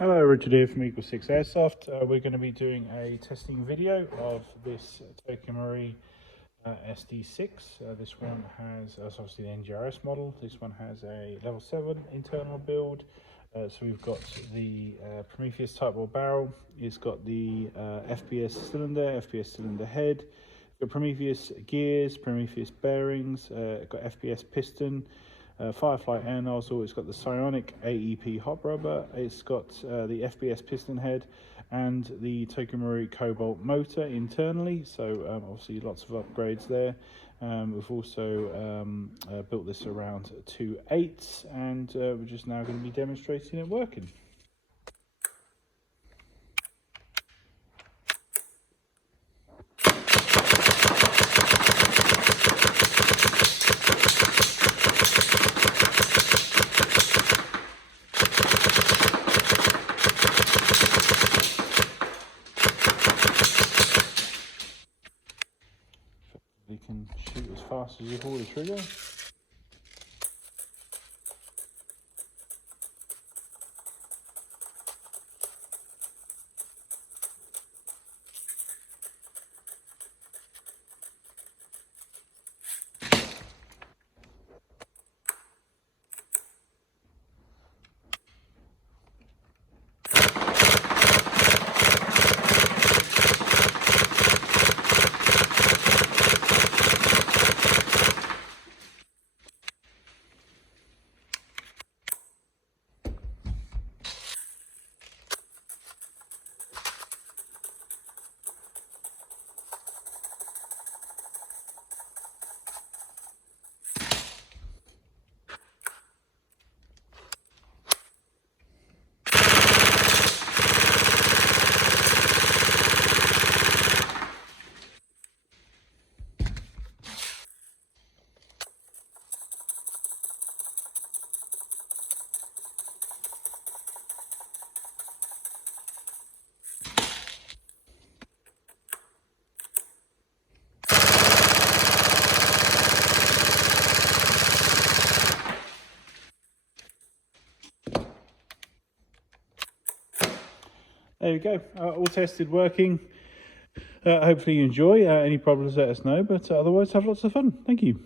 Hello, Richard here from EagleSix Airsoft. We're going to be doing a testing video of this Marui SD6. This one has, obviously the NGRS model. This one has a level 7 internal build. So we've got the Prometheus type bore barrel. It's got the FPS cylinder, FPS cylinder head. Got Prometheus gears, Prometheus bearings. Got FPS piston. Firefly Air nozzle. It's got the Psionic AEP hot rubber. It's got the FPS Piston Head and the Marui cobalt motor internally. So obviously lots of upgrades there. We've also built this around 2/8, and we're just now going to be demonstrating it working. You can shoot as fast as you pull the trigger. There you go, all tested, working. Hopefully you enjoy. Any problems, let us know, but otherwise have lots of fun. Thank you.